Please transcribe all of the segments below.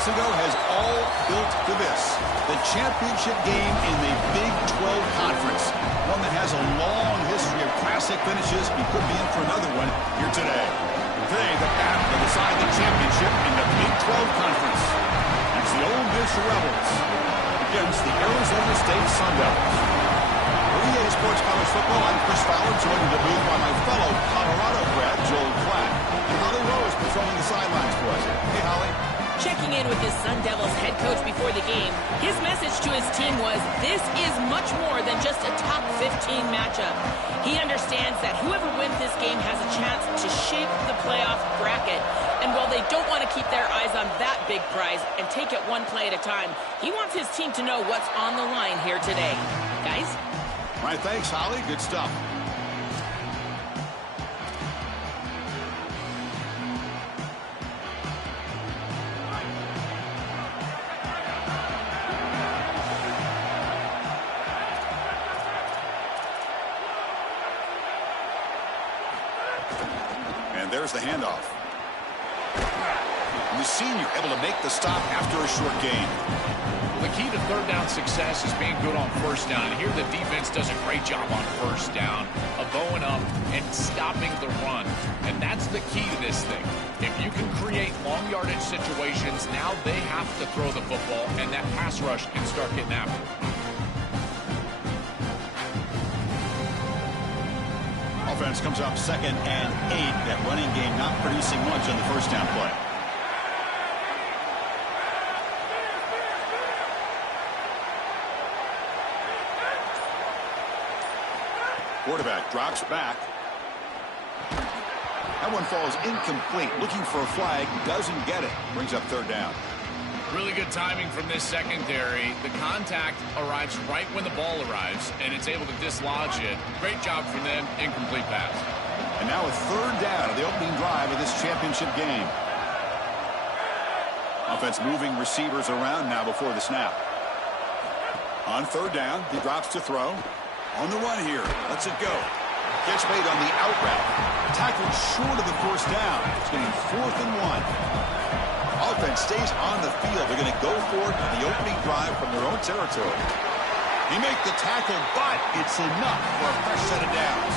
months ago has all built to this. The championship game in the Big 12 Conference. One that has a long history of classic finishes. He could be in for another one here today. Today, the battle to decide the championship in the Big 12 Conference. It's the Ole Miss Rebels against the Arizona State Sun Devils. For EA Sports College Football, I'm Chris Fowler, joined in the booth by my fellow Colorado grad, Joel Klatt. And Holly Rose patrolling the sidelines for us. Hey, Holly. Checking in with his Sun Devils head coach before the game, his message to his team was, this is much more than just a top 15 matchup. He understands that whoever wins this game has a chance to shape the playoff bracket. And while they don't want to keep their eyes on that big prize and take it one play at a time, he wants his team to know what's on the line here today. Guys? All right, thanks, Holly. Good stuff. And there's the handoff. And the senior able to make the stop after a short gain. The key to third down success is being good on first down. And here the defense does a great job on first down of bowing up and stopping the run. And that's the key to this thing. If you can create long yardage situations, now they have to throw the football, and that pass rush can start getting after it. Offense comes up 2nd and 8. That running game not producing much on the first down play. Quarterback drops back. That one falls incomplete. Looking for a flag. Doesn't get it. Brings up third down. Really good timing from this secondary. The contact arrives right when the ball arrives, and it's able to dislodge it. Great job from them. Incomplete pass. And now a third down of the opening drive of this championship game. Offense moving receivers around now before the snap. On third down, he drops to throw. On the run here. Lets it go. Catch made on the out route. Tackled short of the first down. It's getting 4th and 1. Offense stays on the field. They're going to go for it on the opening drive from their own territory. He makes the tackle, but it's enough for a fresh set of downs.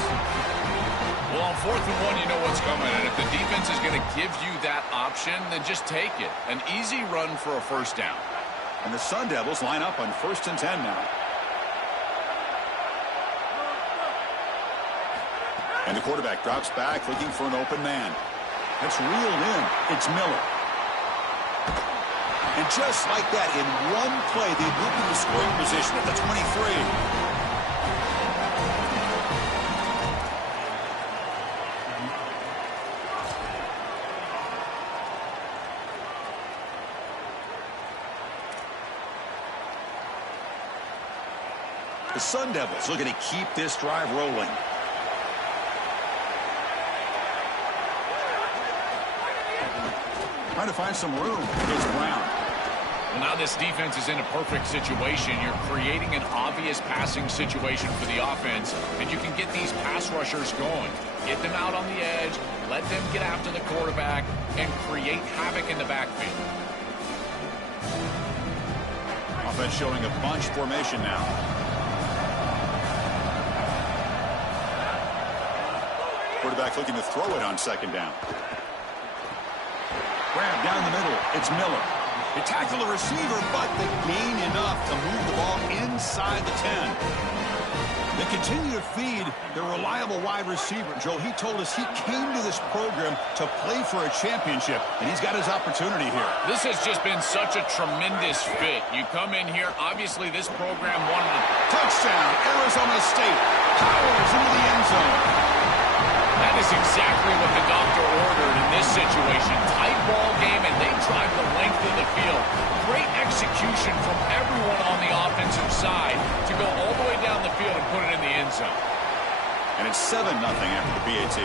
Well, on 4th and 1, you know what's coming. And if the defense is going to give you that option, then just take it. An easy run for a first down. And the Sun Devils line up on 1st and 10 now. And the quarterback drops back, looking for an open man. That's reeled in. It's Miller. And just like that, in one play, they moved into scoring position at the 23. The Sun Devils looking to keep this drive rolling. Trying to find some room. Here's Brown. Well, now this defense is in a perfect situation. You're creating an obvious passing situation for the offense, and you can get these pass rushers going. Get them out on the edge, let them get after the quarterback, and create havoc in the backfield. Offense showing a bunch formation now. Quarterback looking to throw it on 2nd down. Grab down the middle. It's Miller. They tackle the receiver, but they gain enough to move the ball inside the 10. They continue to feed their reliable wide receiver. Joe, he told us he came to this program to play for a championship, and he's got his opportunity here. This has just been such a tremendous fit. You come in here, obviously this program wanted to... Touchdown, Arizona State. Powers into the end zone. That is exactly what the doctor ordered in this situation. Tight ball game, and they drive the length of the field. Great execution from everyone on the offensive side to go all the way down the field and put it in the end zone. And it's 7-0 after the PAT.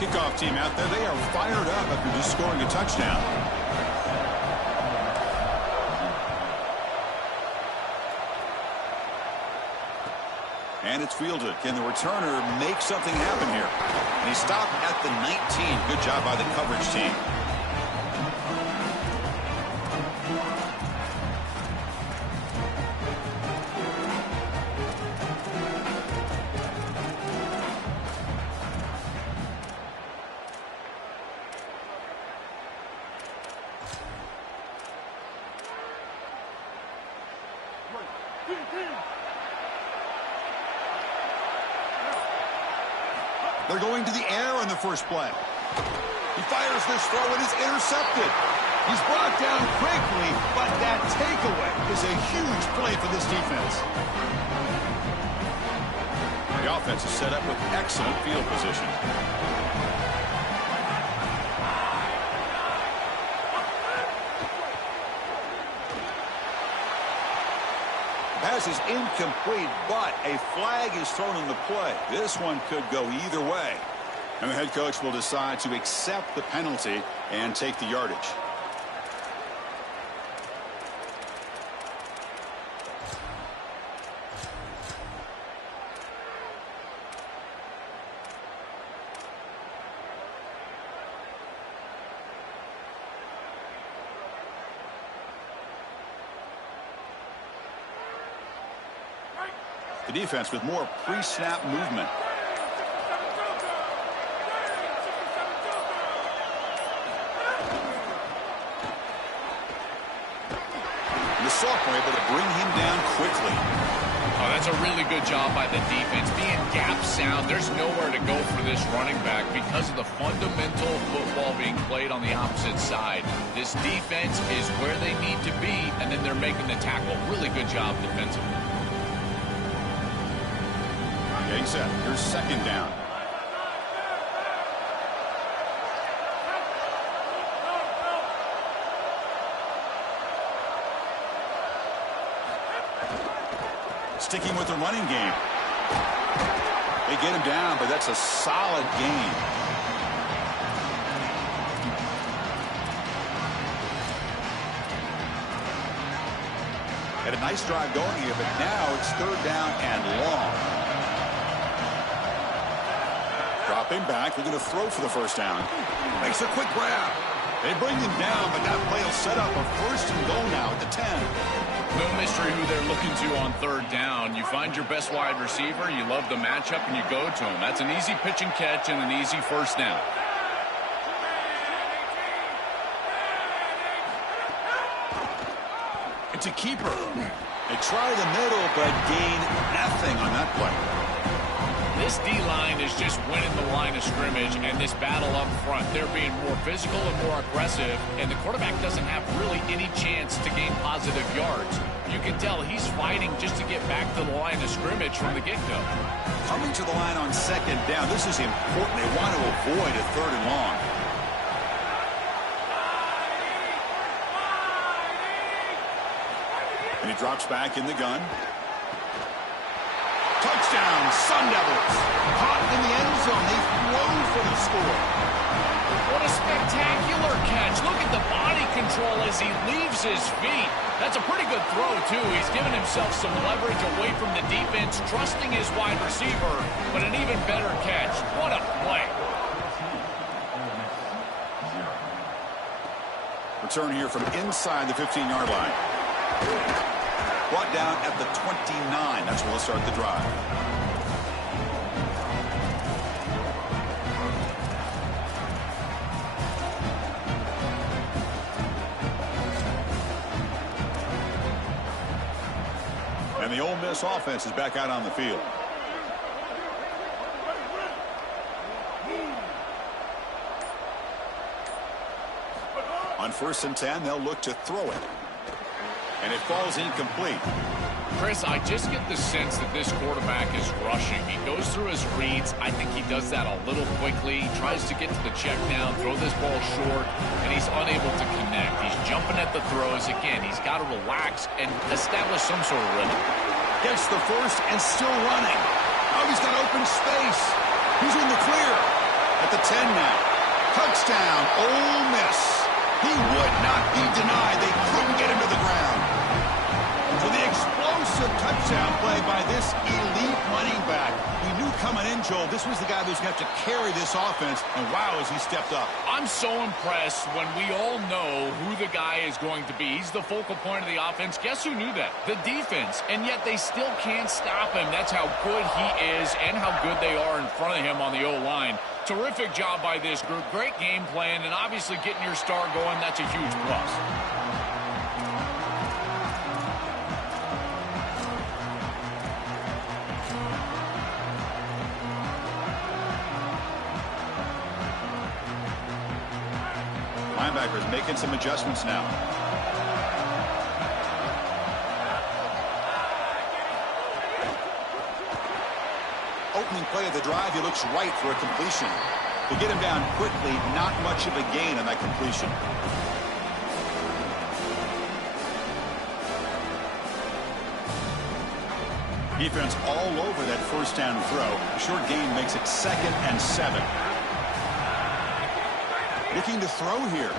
Kickoff team out there, they are fired up after just scoring a touchdown. And it's fielded. Can the returner make something happen here? And he stopped at the 19. Good job by the coverage team. They're going to the air on the first play. He fires this throw and is intercepted. He's brought down quickly, but that takeaway is a huge play for this defense. The offense is set up with excellent field position. Pass is incomplete, but a flag is thrown in the play. This one could go either way. And the head coach will decide to accept the penalty and take the yardage. The defense with more pre-snap movement. The sophomore able to bring him down quickly. Oh, that's a really good job by the defense. Being gap sound, there's nowhere to go for this running back because of the fundamental football being played on the opposite side. This defense is where they need to be, and then they're making the tackle. Really good job defensively. Getting set. Here's second down. Sticking with the running game. They get him down, but that's a solid gain. Had a nice drive going here, but now it's third down and long. Dropping back, they're going to throw for the first down. Makes a quick grab. They bring him down, but that play will set up a first and goal now at the 10. No mystery who they're looking to on third down. You find your best wide receiver, you love the matchup, and you go to him. That's an easy pitch and catch and an easy first down. It's a keeper. They try the middle, but gain nothing on that play. This D-line is just winning the line of scrimmage, and this battle up front, they're being more physical and more aggressive, and the quarterback doesn't have really any chance to gain positive yards. You can tell he's fighting just to get back to the line of scrimmage from the get-go. Coming to the line on second down, this is important. They want to avoid a third and long. And he drops back in the gun. Touchdown, Sun Devils. Caught in the end zone. They throw for the score. What a spectacular catch. Look at the body control as he leaves his feet. That's a pretty good throw, too. He's given himself some leverage away from the defense, trusting his wide receiver, but an even better catch. What a play. Return here from inside the 15-yard line. Brought down at the 29. That's where we'll start the drive. And the Ole Miss offense is back out on the field. On 1st and 10, they'll look to throw it. And it falls incomplete. Chris, I just get the sense that this quarterback is rushing. He goes through his reads. I think he does that a little quickly. He tries to get to the check down, throw this ball short, and he's unable to connect. He's jumping at the throws. Again, he's got to relax and establish some sort of rhythm. Gets the first and still running. Oh, he's got open space. He's in the clear. At the 10 now. Touchdown, Ole Miss. He would not be denied. They couldn't get him to the ground. So the explosive touchdown play by this elite running back. We knew coming in, Joel, this was the guy who's going to have to carry this offense, and wow, has he stepped up. I'm so impressed when we all know who the guy is going to be. He's the focal point of the offense. Guess who knew that? The defense. And yet they still can't stop him. That's how good he is and how good they are in front of him on the O-line. Terrific job by this group. Great game plan, and obviously getting your star going, that's a huge plus. linebackers making some adjustments now. Opening play of the drive, he looks right for a completion. To get him down quickly, not much of a gain on that completion. Defense all over that first down throw. A short gain makes it 2nd and 7. Looking to throw here.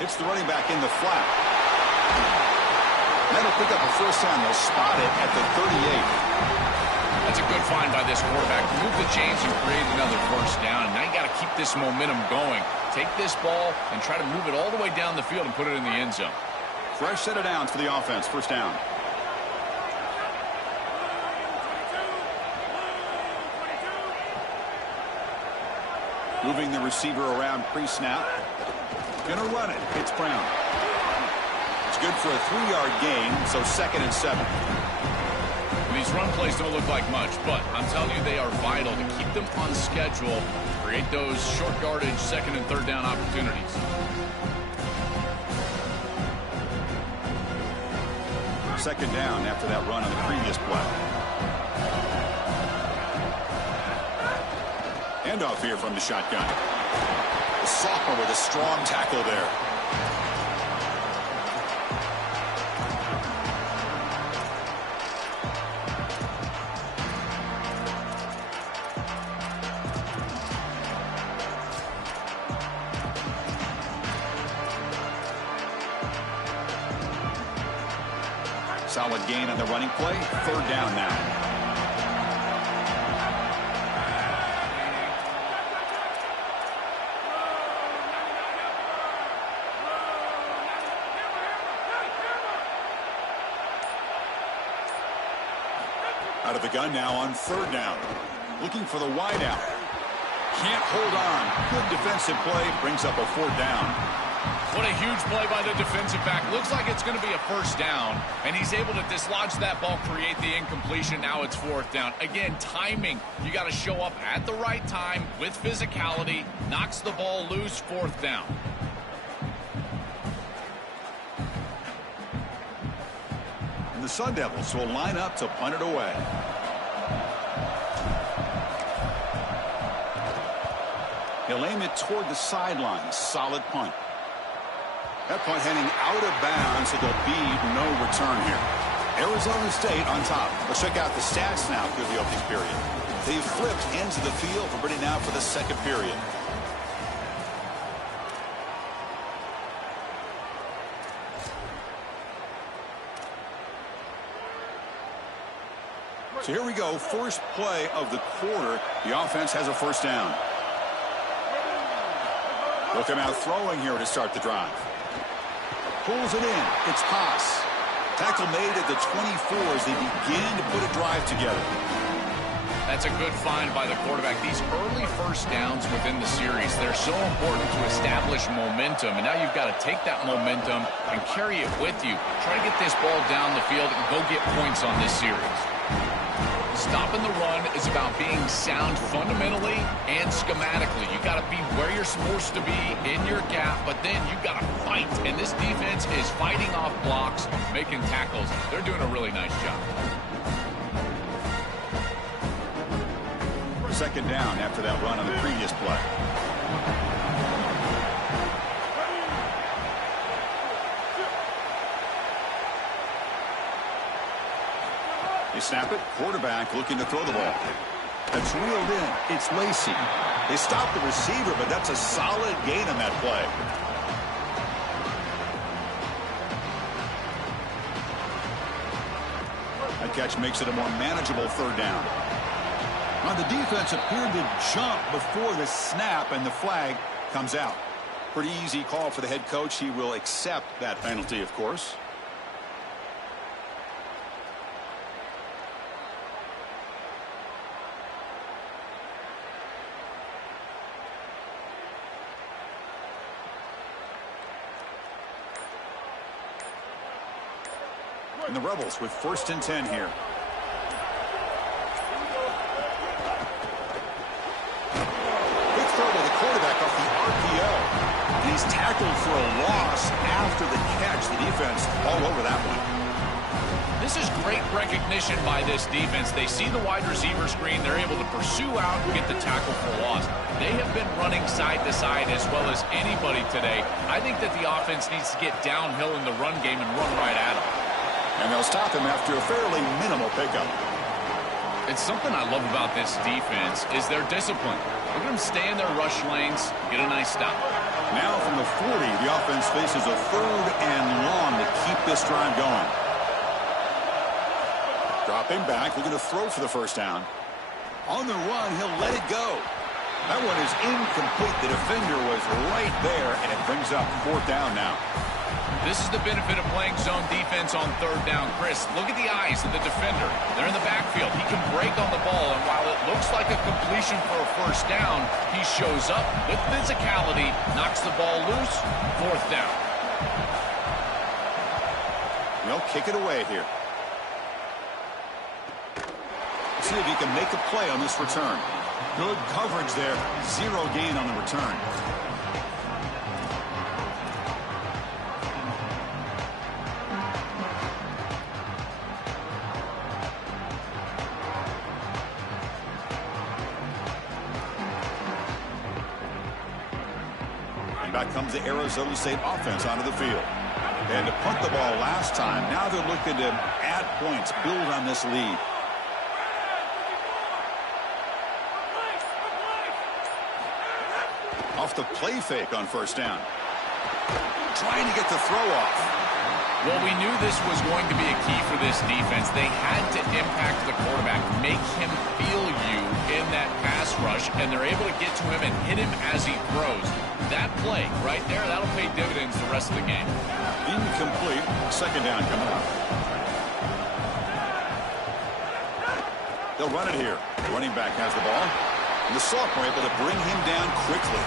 Hits the running back in the flat. That'll pick up a first down. They'll spot it at the 38. That's a good find by this quarterback. Move the chains and create another first down. Now you got to keep this momentum going. Take this ball and try to move it all the way down the field and put it in the end zone. Fresh set of downs for the offense. First down. Moving the receiver around pre-snap. Gonna run it. It's Brown. It's good for a 3-yard gain, so 2nd and 7. These run plays don't look like much, but I'm telling you they are vital to keep them on schedule, create those short yardage 2nd and 3rd down opportunities. Second down after that run on the previous play. Handoff here from the shotgun. The sophomore with a strong tackle there. Solid gain on the running play. 3rd down now. Out of the gun now on 3rd down. Looking for the wide out. Can't hold on. Good defensive play. Brings up a 4th down. What a huge play by the defensive back. Looks like it's going to be a first down, and he's able to dislodge that ball, create the incompletion. Now it's 4th down. Again, timing. You got to show up at the right time with physicality. Knocks the ball loose, 4th down. And the Sun Devils will line up to punt it away. He'll aim it toward the sideline. Solid punt. That punt heading out of bounds, so there'll be no return here. Arizona State on top. Let's check out the stats now through the opening period. They've flipped into the field for ready now for the 2nd period. So here we go. First play of the quarter. The offense has a first down. They'll come out throwing here to start the drive. Pulls it in. It's Pass. Tackle made at the 24 as they begin to put a drive together. That's a good find by the quarterback. These early first downs within the series, they're so important to establish momentum. And now you've got to take that momentum and carry it with you. Try to get this ball down the field and go get points on this series. Stopping the run is about being sound fundamentally and schematically. You got to be where you're supposed to be in your gap, but then you got to fight. And this defense is fighting off blocks, making tackles. They're doing a really nice job. 2nd down after that run on the previous play. They snap it. Quarterback looking to throw the ball. That's reeled in. It's Lacey. They stop the receiver, but that's a solid gain on that play. That catch makes it a more manageable 3rd down. Now the defense appeared to jump before the snap, and the flag comes out. Pretty easy call for the head coach. He will accept that penalty, of course. And the Rebels with 1st and 10 here. Big throw by the quarterback off the RPO. He's tackled for a loss after the catch. The defense all over that one. This is great recognition by this defense. They see the wide receiver screen. They're able to pursue out and get the tackle for loss. They have been running side to side as well as anybody today. I think that the offense needs to get downhill in the run game and run right at them. And they'll stop him after a fairly minimal pickup. It's something I love about this defense is their discipline. Look at them stay in their rush lanes, get a nice stop. Now from the 40, the offense faces a 3rd and long to keep this drive going. Dropping back, looking to throw for the first down. On the run, he'll let it go. That one is incomplete. The defender was right there, and it brings up 4th down now. This is the benefit of playing zone defense on 3rd down. Chris, look at the eyes of the defender. They're in the backfield. He can break on the ball, and while it looks like a completion for a first down, he shows up with physicality, knocks the ball loose, 4th down. They'll kick it away here. See if he can make a play on this return. Good coverage there. 0 gain on the return. And back comes the Arizona State offense onto the field. And to punt the ball last time, now they're looking to add points, build on this lead. Off the play fake on first down. Trying to get the throw off. Well, we knew this was going to be a key for this defense. They had to impact the quarterback, make him feel you in that pass rush, and they're able to get to him and hit him as he throws. That play right there, that'll pay dividends the rest of the game. Incomplete. 2nd down coming up. They'll run it here. Running back has the ball. And the sophomore able to bring him down quickly.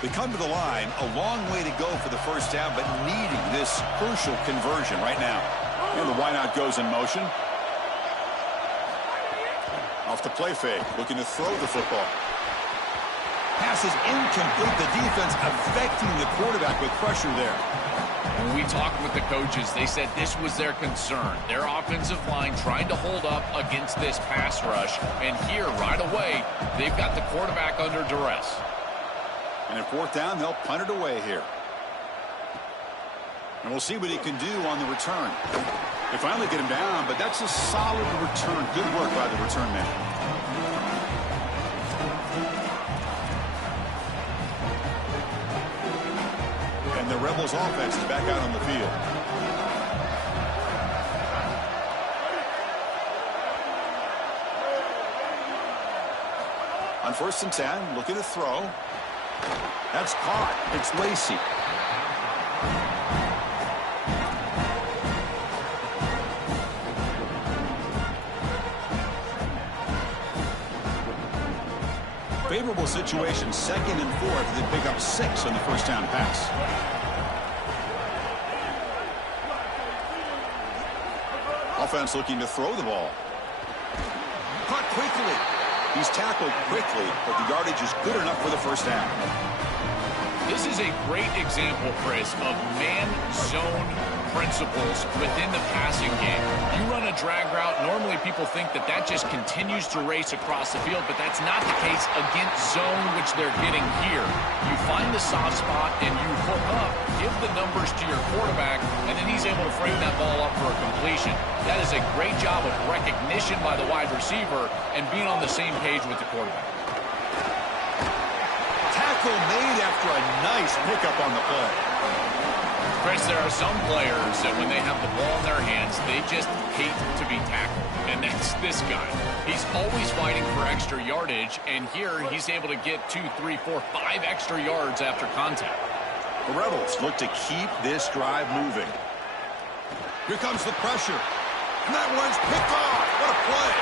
They come to the line, a long way to go for the first down, but needing this crucial conversion right now. And the wideout goes in motion. Off the play fake, looking to throw the football. Pass is incomplete. The defense affecting the quarterback with pressure there. When we talked with the coaches, they said this was their concern. Their offensive line trying to hold up against this pass rush. And here, right away, they've got the quarterback under duress. And at 4th down, they'll punt it away here. And we'll see what he can do on the return. They finally get him down, but that's a solid return. Good work by the return man. And the Rebels offense is back out on the field. On 1st and 10, looking to throw. That's caught. It's Lacey. Favorable situation, 2nd and 4th. They pick up 6 on the first down pass. Offense looking to throw the ball. Caught quickly. He's tackled quickly, but the yardage is good enough for the first down. This is a great example, Chris, of man-zone principles within the passing game. You run a drag route, normally people think that that just continues to race across the field, but that's not the case against zone, which they're getting here. You find the soft spot and you hook up, give the numbers to your quarterback, and then he's able to frame that ball up for a completion. That is a great job of recognition by the wide receiver and being on the same page with the quarterback. Tackle made after a nice pickup on the play. Chris, there are some players that when they have the ball in their hands, they just hate to be tackled. And that's this guy. He's always fighting for extra yardage, and here he's able to get 2, 3, 4, 5 extra yards after contact. The Rebels look to keep this drive moving. Here comes the pressure. And that one's picked off. What a play.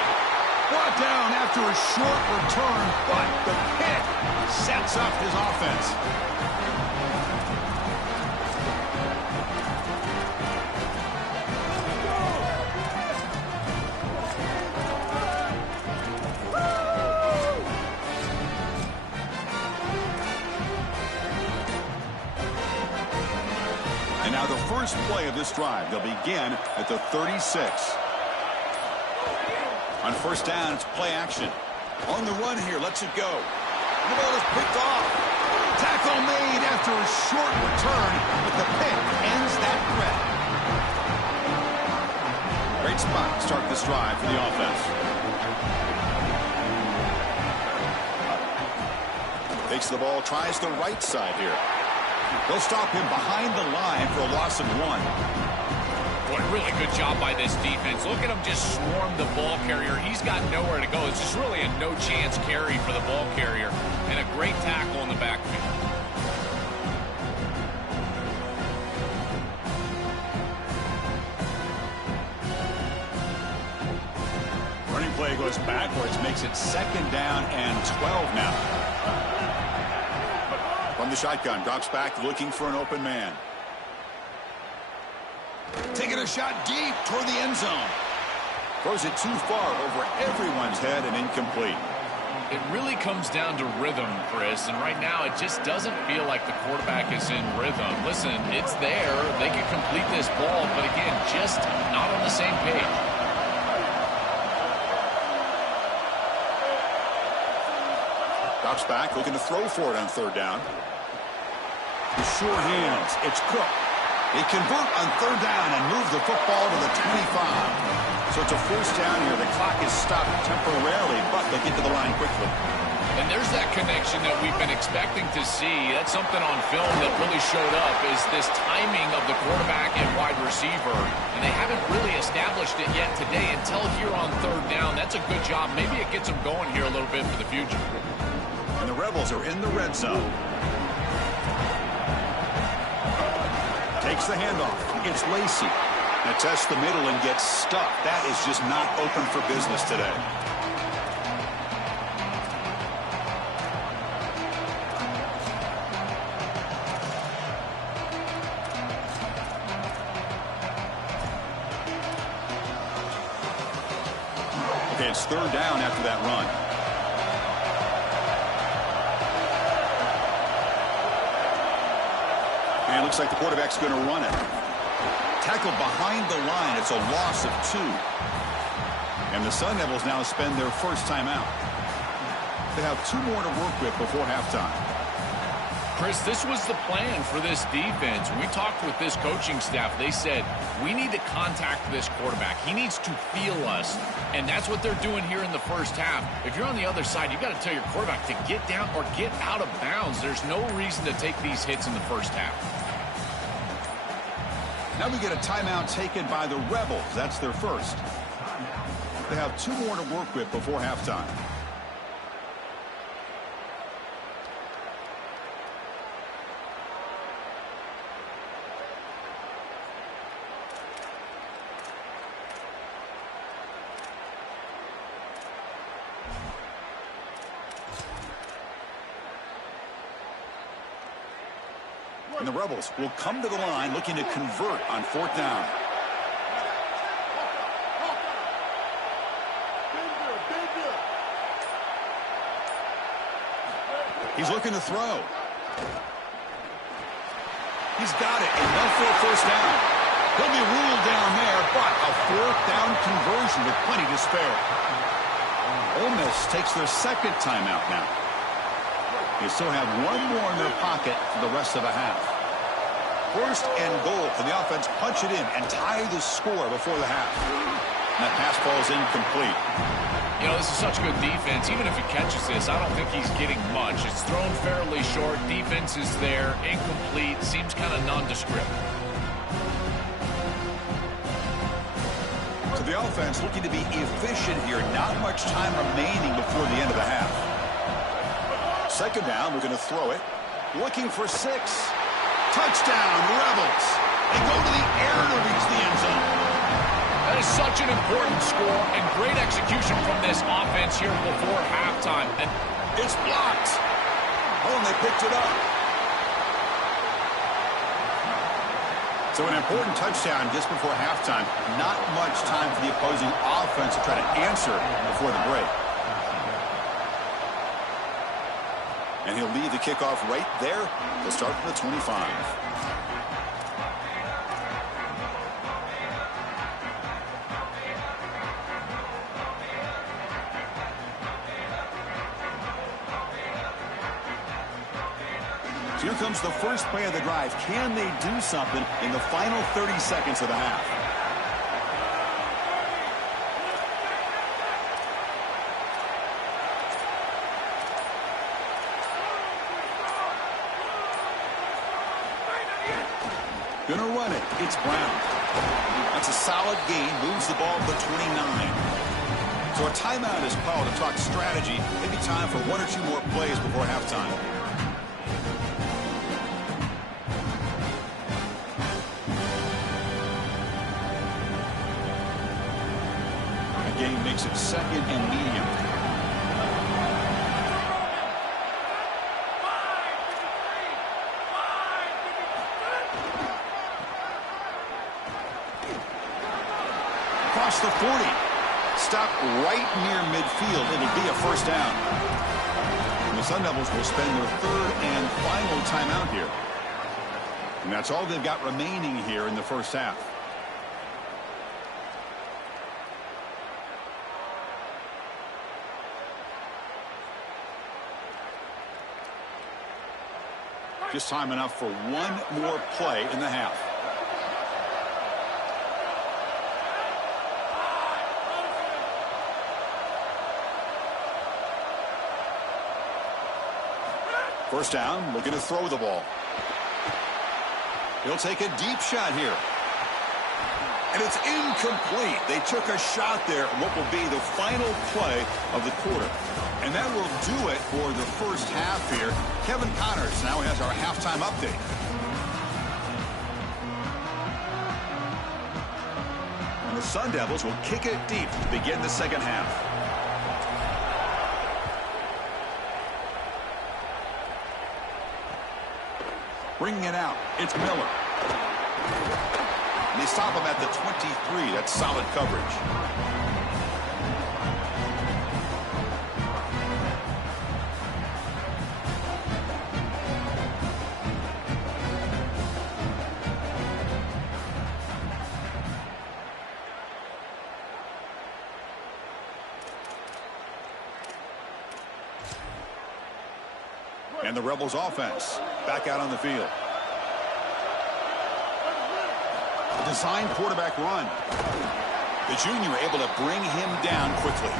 Brought down after a short return, but the pick sets up his offense. And now the first play of this drive, they'll begin at the 36. On first down, it's play action. On the run here, lets it go. And the ball is picked off. Tackle made after a short return, but the pick ends that threat. Great spot to start this drive for the offense. Takes the ball, tries the right side here. They'll stop him behind the line for a loss of 1. Boy, really good job by this defense. Look at him just swarm the ball carrier. He's got nowhere to go. It's just really a no-chance carry for the ball carrier. And a great tackle in the backfield. Running play goes backwards, makes it 2nd down and 12 now. From the shotgun, drops back looking for an open man. Taking a shot deep toward the end zone. Throws it too far over everyone's head and incomplete. It really comes down to rhythm, Chris, and right now it just doesn't feel like the quarterback is in rhythm. Listen, it's there. They can complete this ball, but again, just not on the same page. Drops back, looking to throw for it on 3rd down. With sure hands, it's Cook. They convert on 3rd down and move the football to the 25. So it's a first down here. The clock is stopped temporarily, but they'll get to the line quickly. And there's that connection that we've been expecting to see. That's something on film that really showed up, is this timing of the quarterback and wide receiver. And they haven't really established it yet today until here on 3rd down. That's a good job. Maybe it gets them going here a little bit for the future. And the Rebels are in the red zone. Takes the handoff. It's Lacey. Now tests the middle and gets stuck. That is just not open for business today. Okay, it's 3rd down after that run. And it looks like the quarterback's going to run it. Tackled behind the line. It's a loss of 2. And the Sun Devils now spend their first timeout. They have 2 more to work with before halftime. Chris, this was the plan for this defense. When we talked with this coaching staff, they said, we need to contact this quarterback. He needs to feel us. And that's what they're doing here in the first half. If you're on the other side, you've got to tell your quarterback to get down or get out of bounds. There's no reason to take these hits in the first half. Now we get a timeout taken by the Rebels. That's their first. They have 2 more to work with before halftime. And the Rebels will come to the line looking to convert on 4th down. He's looking to throw. He's got it. Enough for a first down. He'll be ruled down there, but a 4th down conversion with plenty to spare. Ole Miss takes their 2nd timeout now. They still have 1 more in their pocket for the rest of the half. 1st and goal. Can the offense punch it in and tie the score before the half? And that pass ball is incomplete. You know, this is such good defense. Even if he catches this, I don't think he's getting much. It's thrown fairly short. Defense is there. Incomplete. Seems kind of nondescript. So the offense looking to be efficient here. Not much time remaining before the end of the half. 2nd down, we're going to throw it. Looking for 6. Touchdown, Rebels. They go to the air to reach the end zone. That is such an important score and great execution from this offense here before halftime. And it's blocked. Oh, and they picked it up. So an important touchdown just before halftime. Not much time for the opposing offense to try to answer before the break. And he'll lead the kickoff right there. They'll start from the 25. Here comes the first play of the drive. Can they do something in the final 30 seconds of the half? Gonna run it. It's Brown. That's a solid gain. Moves the ball to the 29. So a timeout is called to talk strategy. Maybe time for one or two more plays before halftime. Game makes it second and medium. Across the 40. Stop right near midfield. It'll be a first down. And the Sun Devils will spend their third and final timeout here. And that's all they've got remaining here in the first half. Just time enough for one more play in the half. First down, looking to throw the ball. He'll take a deep shot here. And it's incomplete. They took a shot there in what will be the final play of the quarter. And that will do it for the first half here. Kevin Connors now has our halftime update. And the Sun Devils will kick it deep to begin the second half. Bringing it out, it's Miller. And they stop him at the 23. That's solid coverage. And the Rebels offense back out on the field. A design quarterback run. The junior able to bring him down quickly.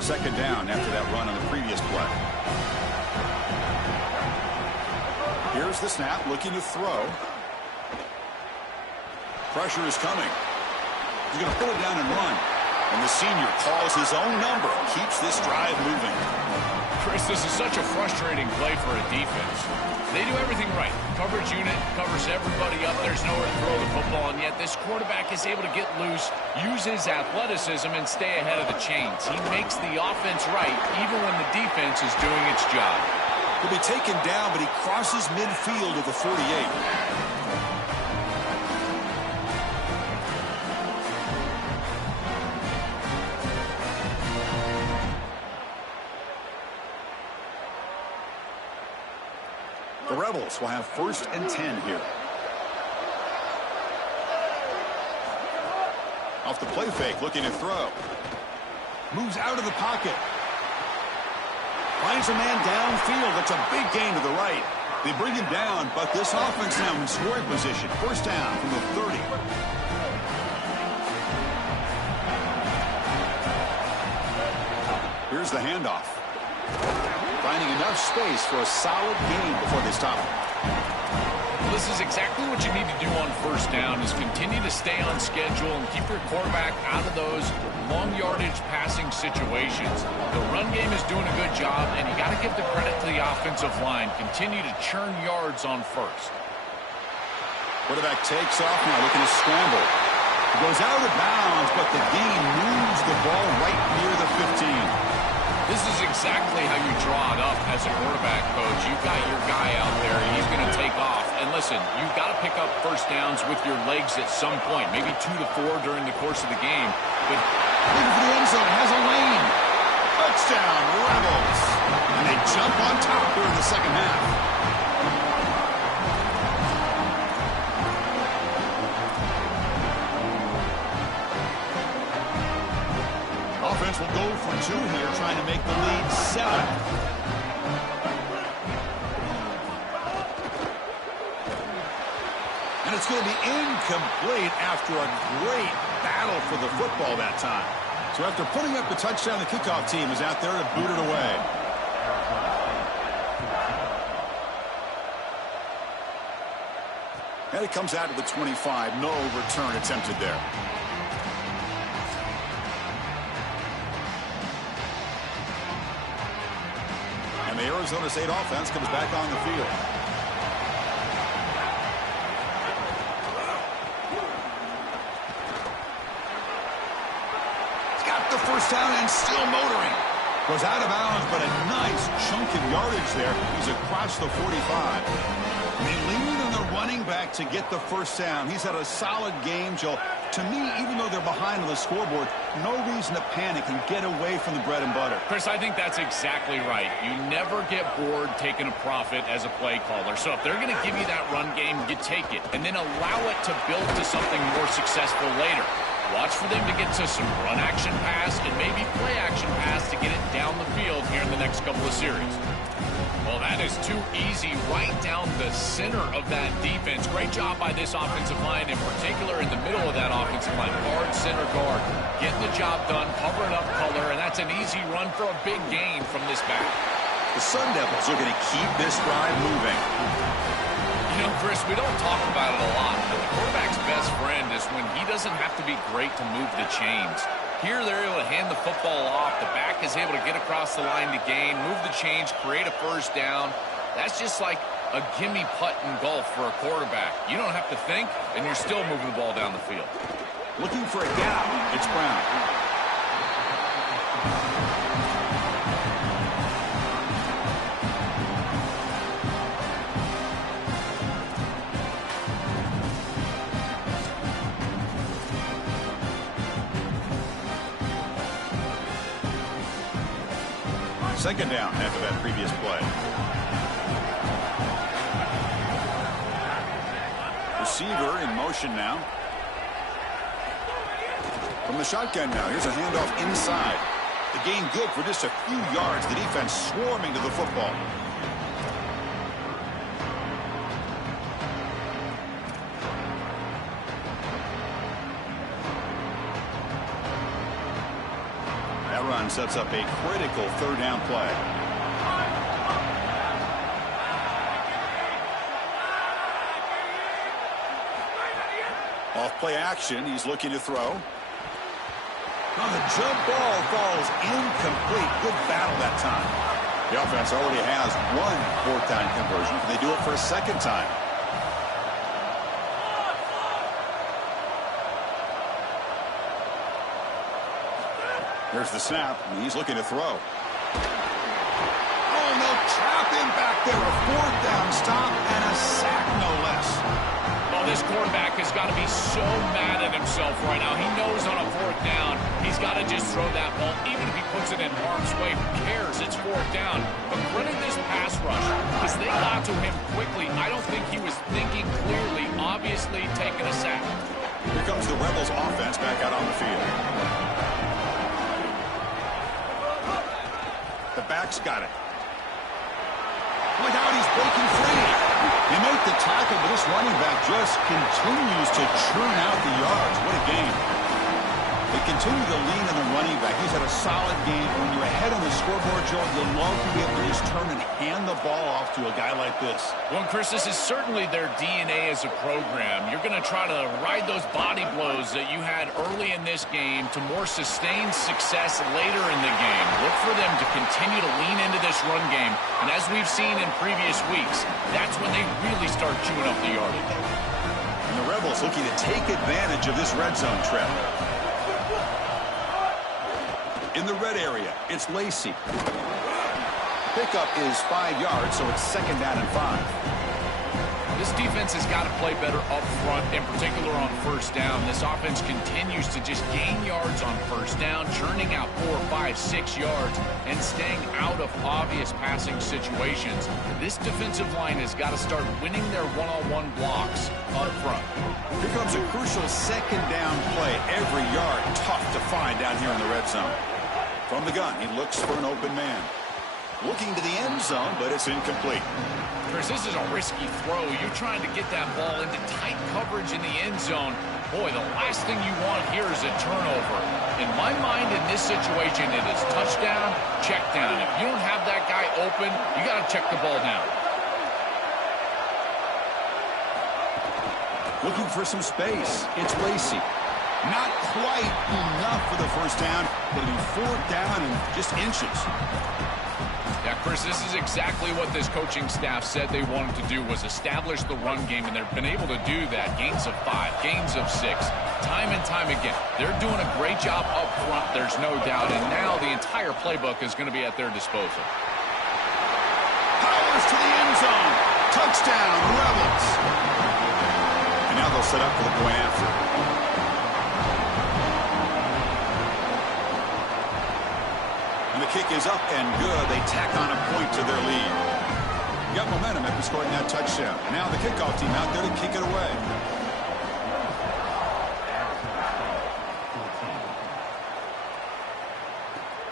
Second down after that run on the previous play. Here's the snap, looking to throw. Pressure is coming. He's going to pull it down and run. And the senior calls his own number, keeps this drive moving. Chris, this is such a frustrating play for a defense. They do everything right. Coverage unit covers everybody up. There's nowhere to throw the football, and yet this quarterback is able to get loose, use his athleticism, and stay ahead of the chains. He makes the offense right, even when the defense is doing its job. He'll be taken down, but he crosses midfield at the 48. The Rebels will have 1st and 10 here. Off the play fake, looking to throw. Moves out of the pocket. Finds a man downfield. That's a big gain to the right. They bring him down, but this offense now in scoring position. First down from the 30. Here's the handoff. finding enough space for a solid gain before they stop it. This is exactly what you need to do on first down, is continue to stay on schedule and keep your quarterback out of those long yardage passing situations. The run game is doing a good job, and you got to give the credit to the offensive line. Continue to churn yards on first. Quarterback takes off now, looking to scramble. He goes out of bounds, but the gain moves the ball right near the 15. This is exactly how you draw it up as a quarterback, coach. You've got your guy out there, and he's going to take off. And listen, you've got to pick up first downs with your legs at some point, maybe 2 to 4 during the course of the game. But looking for the end zone, has a lane. Touchdown, Rebels. And they jump on top here in the second half. Offense will go for 2 here, trying to make the lead 7. And it's going to be incomplete after a great battle for the football that time. So after putting up the touchdown, the kickoff team is out there to boot it away. And it comes out to the 25. No return attempted there. And the Arizona State offense comes back on the field. He's got the first down and still motoring. Goes out of bounds, but a nice chunk of yardage there. He's across the 45. They lean on the running back to get the first down. He's had a solid game, Joe. To me, even though they're behind on the scoreboard, no reason to panic and get away from the bread and butter. Chris, I think that's exactly right. You never get bored taking a profit as a play caller. So if they're going to give you that run game, you take it. And then allow it to build to something more successful later. Watch for them to get to some run action pass and maybe play action pass to get it down the field here in the next couple of series. Well, that is too easy right down the center of that defense. Great job by this offensive line, in particular in the middle of that offensive line. Hard center guard, getting the job done, covering up color, and that's an easy run for a big gain from this back. The Sun Devils are going to keep this drive moving. You know, Chris, we don't talk about it a lot, but the quarterback's best friend is when he doesn't have to be great to move the chains. Here they're able to hand the football off. The back is able to get across the line to gain, move the chains, create a first down. That's just like a gimme putt in golf for a quarterback. You don't have to think, and you're still moving the ball down the field. Looking for a gap. It's Brown. Second down after that previous play. Receiver in motion now. From the shotgun now, here's a handoff inside. The gain good for just a few yards. The defense swarming to the football. That run sets up a critical third down play. Off play action, he's looking to throw. On the jump ball falls incomplete. Good battle that time. The offense already has one fourth down conversion. Can they do it for a second time? Here's the snap, and he's looking to throw. Oh, no, trap him back there. A fourth down stop and a sack, no less. Well, this quarterback has got to be so mad at himself right now. He knows on a fourth down, he's got to just throw that ball. Even if he puts it in harm's way, who cares? It's fourth down. But credit this pass rush, because they got to him quickly. I don't think he was thinking clearly, obviously taking a sack. Here comes the Rebels offense back out on the field. The back's got it. Look out, he's breaking free. They make the tackle, but this running back just continues to churn out the yards. What a game. They continue to lean on the running back. He's had a solid game. When you're ahead on the scoreboard, Joe, you'll love to be able to just turn and hand the ball off to a guy like this. Well, Chris, this is certainly their DNA as a program. You're going to try to ride those body blows that you had early in this game to more sustained success later in the game. Look for them to continue to lean into this run game. And as we've seen in previous weeks, that's when they really start chewing up the yardage. And the Rebels looking to take advantage of this red zone trap. In the red area, it's Lacey. Pickup is 5 yards, so it's 2nd down and 5. This defense has got to play better up front, in particular on 1st down. This offense continues to just gain yards on 1st down, churning out 4, 5, 6 yards, and staying out of obvious passing situations. This defensive line has got to start winning their one-on-one blocks up front. Here comes a crucial 2nd down play. Every yard tough to find down here in the red zone. From the gun, he looks for an open man. Looking to the end zone, but it's incomplete. Chris, this is a risky throw. You're trying to get that ball into tight coverage in the end zone. Boy, the last thing you want here is a turnover. In my mind, in this situation, it is touchdown, check down. If you don't have that guy open, you got to check the ball down. Looking for some space. It's Lacey. Not quite enough for the 1st down, but it'll be 4th down and just inches. Yeah, Chris, this is exactly what this coaching staff said they wanted to do, was establish the run game, and they've been able to do that. Gains of 5, gains of 6, time and time again. They're doing a great job up front, there's no doubt, and now the entire playbook is going to be at their disposal. Powers to the end zone. Touchdown, Rebels. And now they'll set up for the point after. The kick is up and good. They tack on a point to their lead. Got momentum after scoring that touchdown. Now the kickoff team out there to kick it away.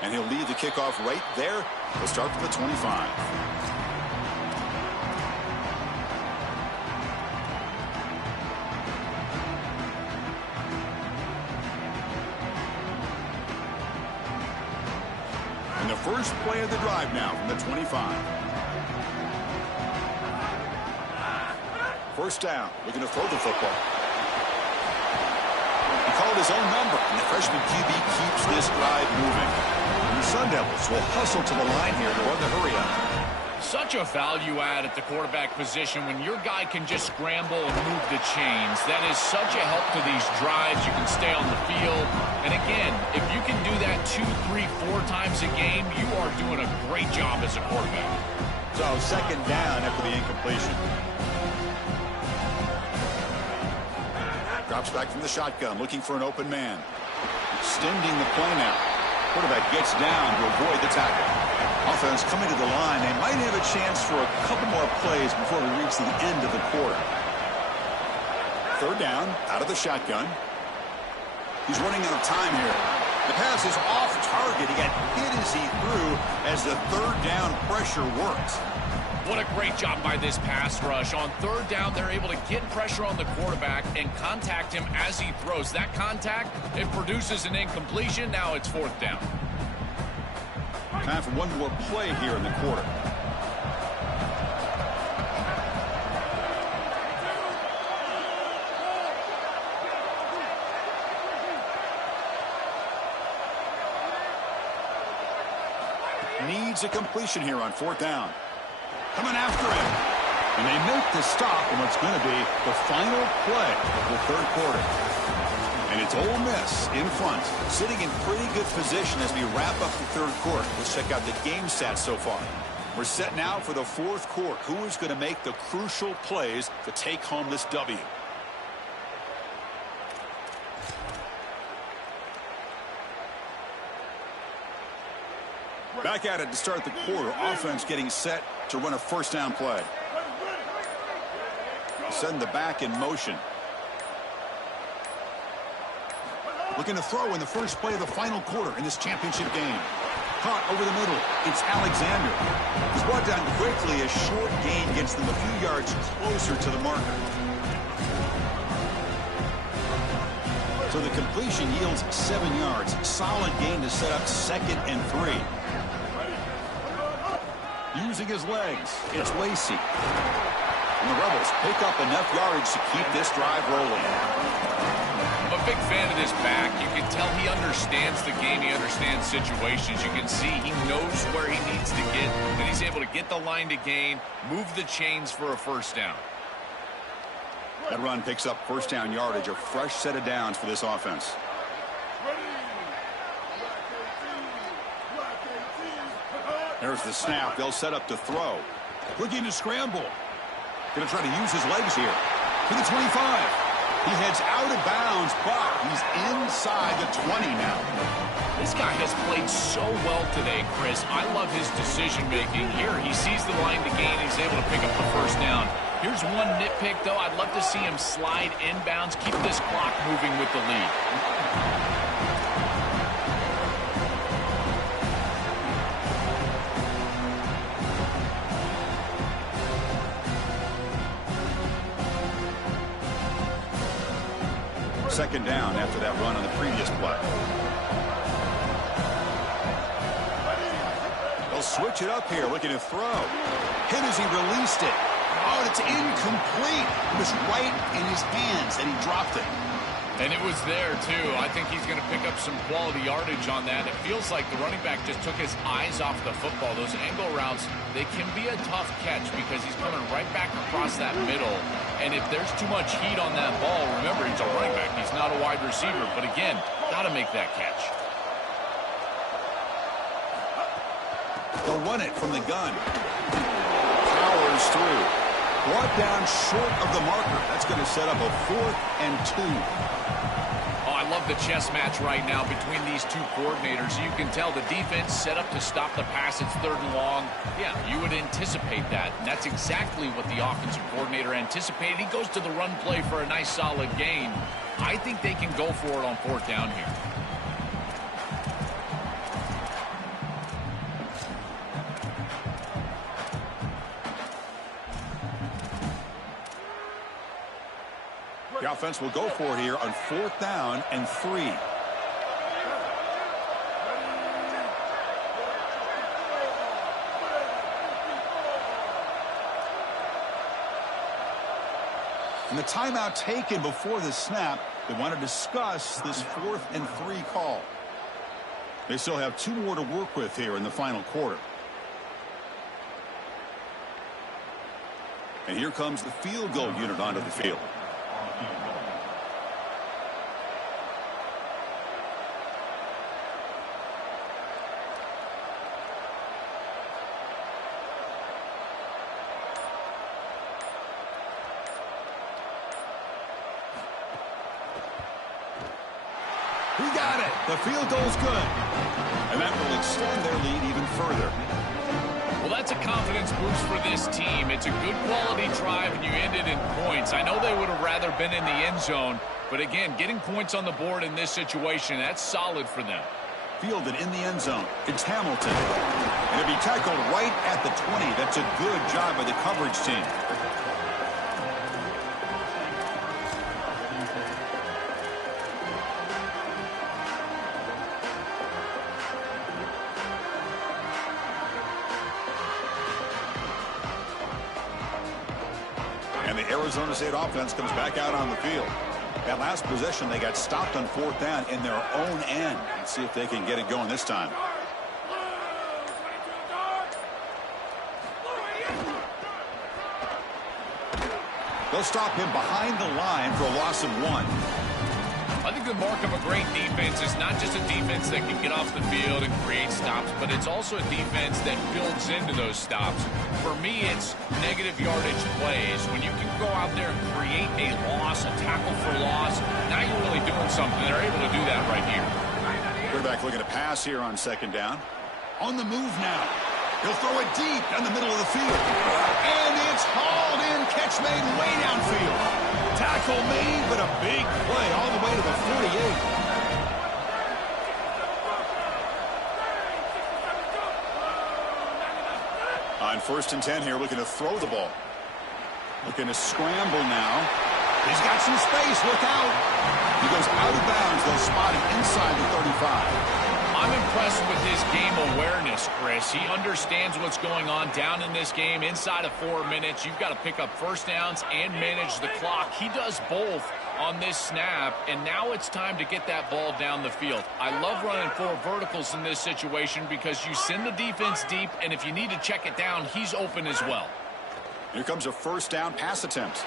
And he'll leave the kickoff right there. We'll start from the 25. First play of the drive now from the 25. 1st down, looking to throw the football. He called his own number, and the freshman QB keeps this drive moving. And the Sun Devils will hustle to the line here to run the hurry up. Such a value add at the quarterback position when your guy can just scramble and move the chains. That is such a help to these drives. You can stay on the field. And again, if you can do that 2, 3, 4 times a game, you are doing a great job as a quarterback. So 2nd down after the incompletion. Drops back from the shotgun, looking for an open man. Extending the play now. Quarterback gets down to avoid the tackle. Offense coming to the line. They might have a chance for a couple more plays before we reach the end of the quarter. 3rd down, out of the shotgun. He's running out of time here. The pass is off target. He got hit as he threw as the 3rd down pressure worked. What a great job by this pass rush. On 3rd down, they're able to get pressure on the quarterback and contact him as he throws. That contact, it produces an incompletion. Now it's 4th down. Time for one more play here in the quarter. Needs a completion here on 4th down. Coming after him. And they make the stop in what's going to be the final play of the 3rd quarter. And it's Ole Miss in front, sitting in pretty good position as we wrap up the 3rd quarter. Let's check out the game stats so far. We're set now for the 4th quarter. Who is going to make the crucial plays to take home this W? Back at it to start the quarter. Offense getting set to run a 1st down play. Setting the back in motion. Looking to throw in the first play of the final quarter in this championship game. Caught over the middle. It's Alexander. He's brought down quickly. A short gain gets them a few yards closer to the marker. So So the completion yields 7 yards. Solid gain to set up 2nd and 3. Using his legs, it's Lacey. And the Rebels pick up enough yardage to keep this drive rolling. I'm a big fan of this back. You can tell he understands the game. He understands situations. You can see he knows where he needs to get, and he's able to get the line to gain, move the chains for a first down. That run picks up first down yardage, a fresh set of downs for this offense. There's the snap. They'll set up to throw. Looking to scramble. Going to try to use his legs here. To the 25. He heads out of bounds, but he's inside the 20 now. This guy has played so well today, Chris. I love his decision-making. Here, he sees the line to gain. He's able to pick up the first down. Here's one nitpick, though. I'd love to see him slide inbounds, keep this clock moving with the lead. Second down after that run on the previous play. They'll switch it up here, looking to throw. Hit as he released it. Oh, it's incomplete. It was right in his hands, and he dropped it. And it was there, too. I think he's going to pick up some quality yardage on that. It feels like the running back just took his eyes off the football. Those angle routes, they can be a tough catch because he's coming right back across that middle. And if there's too much heat on that ball, remember, he's a running back. He's not a wide receiver. But again, got to make that catch. They'll run it from the gun. Powers through. Brought down short of the marker. That's going to set up a 4th and 2. Oh, I love the chess match right now between these two coordinators. You can tell the defense set up to stop the pass. It's 3rd and long. Yeah, you would anticipate that. And that's exactly what the offensive coordinator anticipated. He goes to the run play for a nice solid gain. I think they can go for it on 4th down here. The offense will go for it here on 4th down and 3. And the timeout taken before the snap, they want to discuss this 4th and 3 call. They still have 2 more to work with here in the final quarter. And here comes the field goal unit onto the field. He got it. The field goal's good. And that will extend their lead even further. Well, that's a confidence boost for this team. It's a good quality drive, and you ended in points. I know they would have rather been in the end zone, but again, getting points on the board in this situation, that's solid for them. Fielded in the end zone. It's Hamilton. And it'll be tackled right at the 20. That's a good job by the coverage team. And the Arizona State offense comes back out on the field. That last possession, they got stopped on 4th down in their own end. Let's see if they can get it going this time. They'll stop him behind the line for a loss of 1. I think the mark of a great defense is not just a defense that can get off the field and create stops, but it's also a defense that builds into those stops. For me, it's negative yardage plays. When you can go out there and create a loss, a tackle for loss, now you're really doing something. They're able to do that right here. Quarterback looking to pass here on 2nd down. On the move now. He'll throw it deep down the middle of the field. And it's hauled in. Catch made way downfield. Tackle made, but a big play all the way to the 48. On 1st and 10 here, looking to throw the ball. Looking to scramble now. He's got some space. Look out. He goes out of bounds. They'll spot him inside the 35. I'm impressed with his game awareness, Chris. He understands what's going on down in this game. Inside of 4 minutes, you've got to pick up first downs and manage the clock. He does both on this snap, and now it's time to get that ball down the field. I love running 4 verticals in this situation because you send the defense deep, and if you need to check it down, he's open as well. Here comes a first down pass attempt.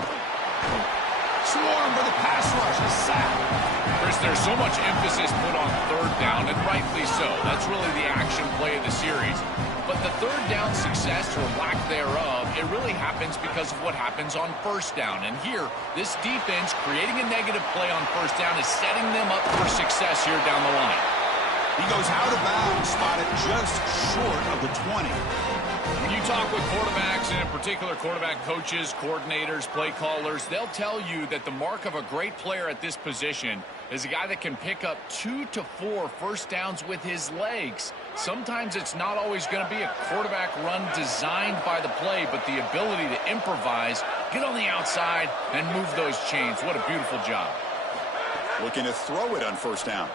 Swarmed by the pass rush, a sack. Chris, there's so much emphasis put on third down, and rightly so. That's really the action play of the series. But the third down success, or lack thereof, it really happens because of what happens on first down. And here, this defense creating a negative play on first down is setting them up for success here down the line. He goes out of bounds, spotted just short of the 20. When you talk with quarterbacks, and in particular quarterback coaches, coordinators, play callers, they'll tell you that the mark of a great player at this position is a guy that can pick up 2 to 4 first downs with his legs. Sometimes it's not always going to be a quarterback run designed by the play, but the ability to improvise, get on the outside, and move those chains. What a beautiful job. Looking to throw it on first down.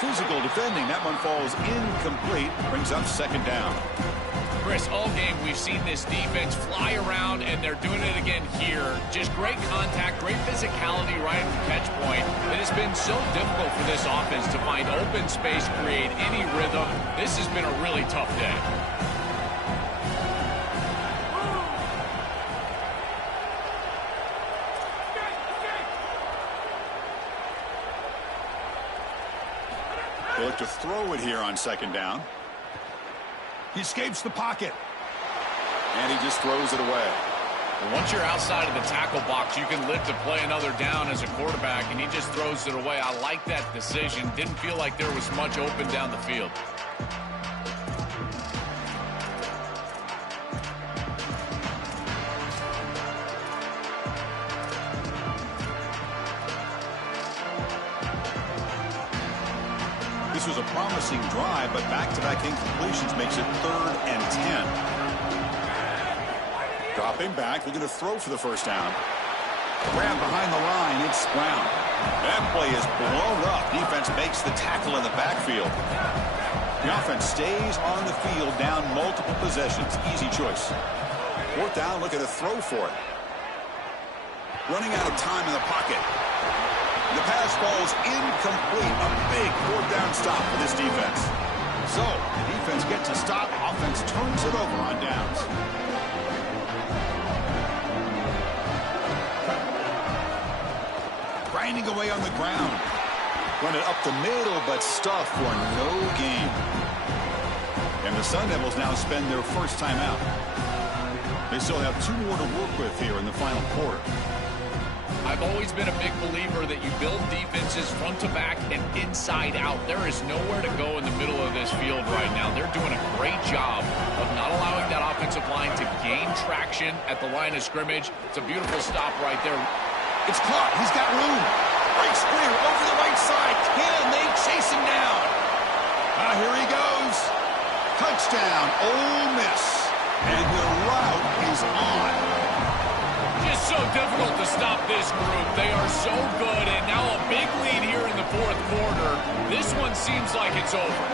Physical defending. That one falls incomplete. Brings up second down. Chris, all game we've seen this defense fly around, and they're doing it again here. Just great contact, great physicality right at the catch point. It has been so difficult for this offense to find open space, create any rhythm. This has been a really tough day. They look to throw it here on second down. He escapes the pocket. And he just throws it away. Well, once you're outside of the tackle box, you can live to play another down as a quarterback, and he just throws it away. I like that decision. Didn't feel like there was much open down the field. This was a promising drive, but back-to-back incompletions makes it 3rd and 10. Dropping back, looking to throw for the first down. Grab behind the line, it's Brown. That play is blown up. Defense makes the tackle in the backfield. The offense stays on the field, down multiple possessions. Easy choice. 4th down, looking to throw for it. Running out of time in the pocket. The pass falls incomplete. A big 4th down stop for this defense. So, the defense gets a stop. Offense turns it over on downs. Grinding away on the ground. Run it up the middle, but stuffed for no gain. And the Sun Devils now spend their first time out. They still have 2 more to work with here in the final quarter. I've always been a big believer that you build defenses front to back and inside out. There is nowhere to go in the middle of this field right now. They're doing a great job of not allowing that offensive line to gain traction at the line of scrimmage. It's a beautiful stop right there. It's caught. He's got room. Breaks clear over the right side. Can they chase him down? Here he goes. Touchdown, Ole Miss. And the route is on. Just so difficult to stop this group. They are so good, and now a big lead here in the 4th quarter. This one seems like it's over.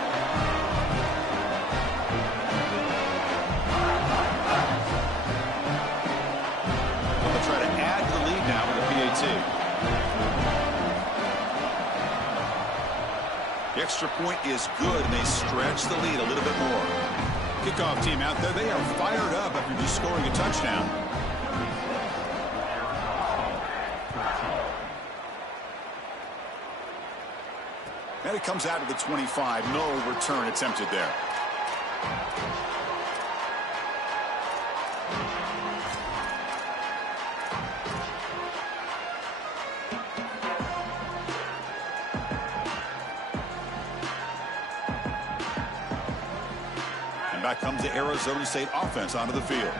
They'll try to add to the lead now with a PAT. The extra point is good, and they stretch the lead a little bit more. Kickoff team out there, they are fired up after just scoring a touchdown. And it comes out of the 25. No return attempted there. And back comes the Arizona State offense onto the field.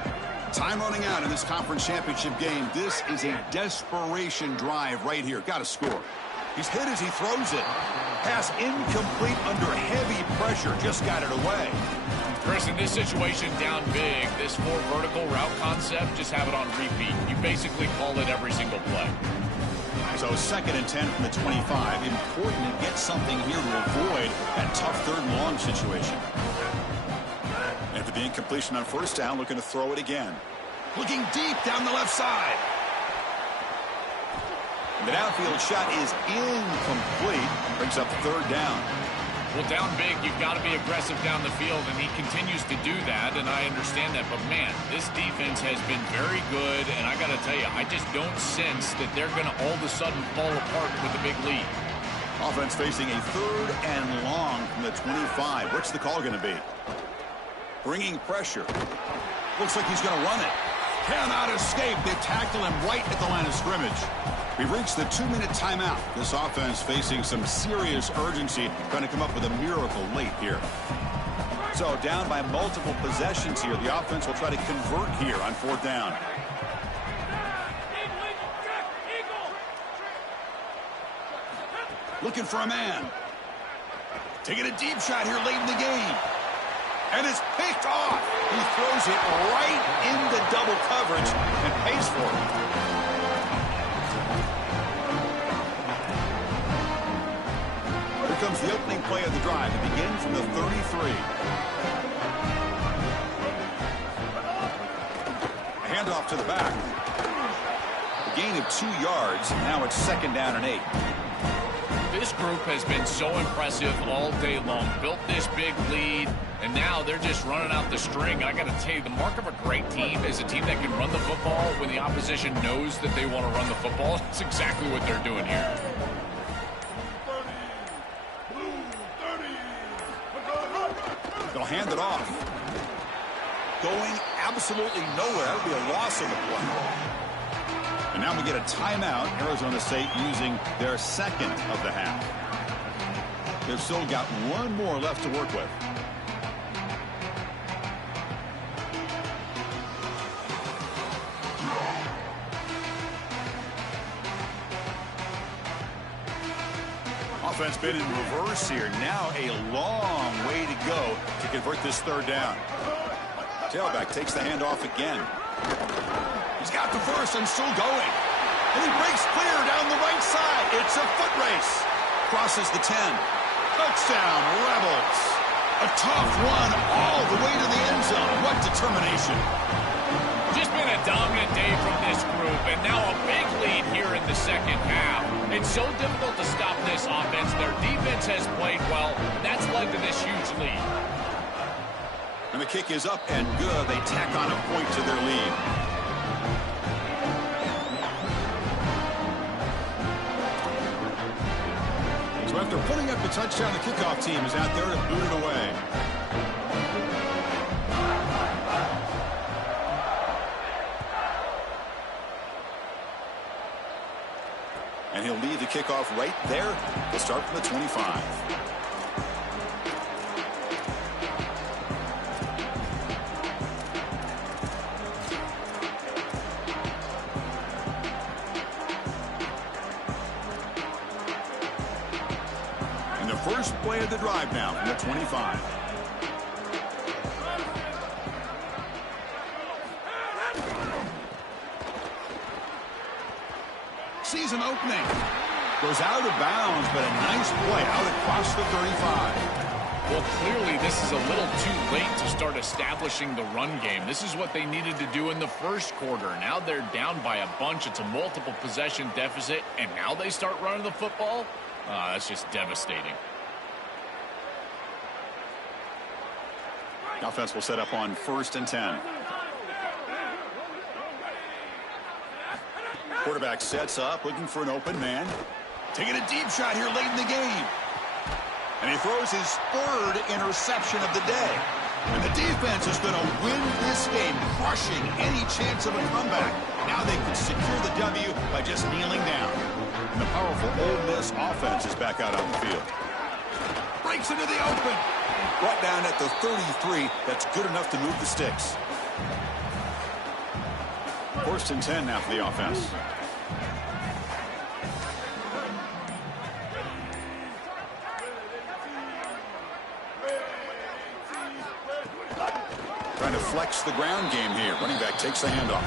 Time running out in this conference championship game. This is a desperation drive right here. Got to score. He's hit as he throws it. Pass incomplete under heavy pressure. Just got it away. Chris, in this situation, down big, this 4 vertical route concept, just have it on repeat. You basically call it every single play. So 2nd and 10 from the 25. Important to get something here to avoid that tough 3rd and long situation. After the incompletion on 1st down, looking to throw it again. Looking deep down the left side. And the downfield shot is incomplete. Brings up 3rd down. Well, down big, you've got to be aggressive down the field, and he continues to do that, and I understand that. But, man, this defense has been very good, and I got to tell you, I just don't sense that they're going to all of a sudden fall apart with a big lead. Offense facing a 3rd and long from the 25. What's the call going to be? Bringing pressure. Looks like he's going to run it. Cannot escape. They tackle him right at the line of scrimmage. We've reached the 2-minute timeout. This offense facing some serious urgency, trying to come up with a miracle late here. So down by multiple possessions here. The offense will try to convert here on 4th down. Looking for a man. Taking a deep shot here late in the game. And it's picked off. He throws it right into double coverage and pays for it. Here comes the opening play of the drive. It begins from the 33. A handoff to the back. A gain of 2 yards. Now it's 2nd down and 8. This group has been so impressive all day long. Built this big lead, and now they're just running out the string. I got to tell you, the mark of a great team is a team that can run the football when the opposition knows that they want to run the football. That's exactly what they're doing here. They'll hand it off. Going absolutely nowhere. That would be a loss on the play. And now we get a timeout. Arizona State using their 2nd of the half. They've still got 1 more left to work with. Offense been in reverse here. Now a long way to go to convert this 3rd down. Tailback takes the handoff again. He's got the first and still going. And he breaks clear down the right side. It's a foot race. Crosses the 10. Touchdown, Rebels. A tough run all the way to the end zone. What determination. Just been a dominant day from this group, and now a big lead here in the 2nd half. It's so difficult to stop this offense. Their defense has played well. That's led to this huge lead. And the kick is up and good. They tack on a point to their lead. So after putting up the touchdown, the kickoff team is out there to boot it away. And he'll lead the kickoff right there. They'll start from the 25. First play of the drive now from the 25. Season opening. Goes out of bounds, but a nice play out across the 35. Well, clearly this is a little too late to start establishing the run game. This is what they needed to do in the 1st quarter. Now they're down by a bunch. It's a multiple possession deficit, and now they start running the football? That's just devastating. The offense will set up on 1st and 10. Quarterback sets up, looking for an open man. Taking a deep shot here late in the game. And he throws his 3rd interception of the day. And the defense is going to win this game, crushing any chance of a comeback. Now they can secure the W by just kneeling down. And the powerful Ole Miss offense is back out on the field. Breaks into the open. Brought down at the 33. That's good enough to move the sticks. 1st and 10 now for the offense. Trying to flex the ground game here. Running back takes the handoff.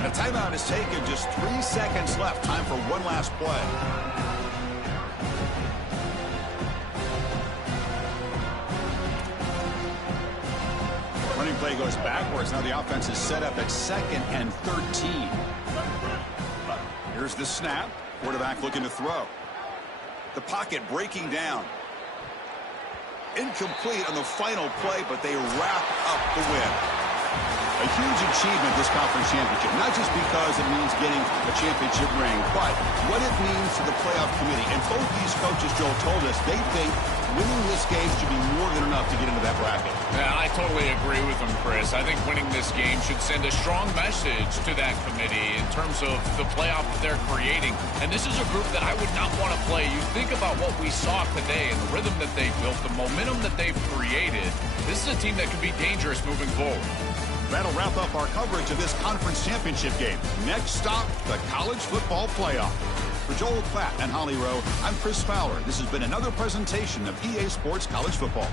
And a timeout is taken. Just 3 seconds left. Time for one last play. Running play goes backwards. Now the offense is set up at 2nd and 13. Here's the snap. Quarterback looking to throw. The pocket breaking down. Incomplete on the final play, but they wrap up the win. A huge achievement, this conference championship, not just because it means getting a championship ring, but what it means to the playoff committee. And both these coaches, Joel, told us they think winning this game should be more than enough to get into that bracket. Yeah, I totally agree with them, Chris. I think winning this game should send a strong message to that committee in terms of the playoff that they're creating. And this is a group that I would not want to play. You think about what we saw today and the rhythm that they built, the momentum that they've created. This is a team that can be dangerous moving forward. That'll wrap up our coverage of this conference championship game. Next stop, the college football playoff. For Joel Klatt and Holly Rowe, I'm Chris Fowler. This has been another presentation of EA Sports College Football.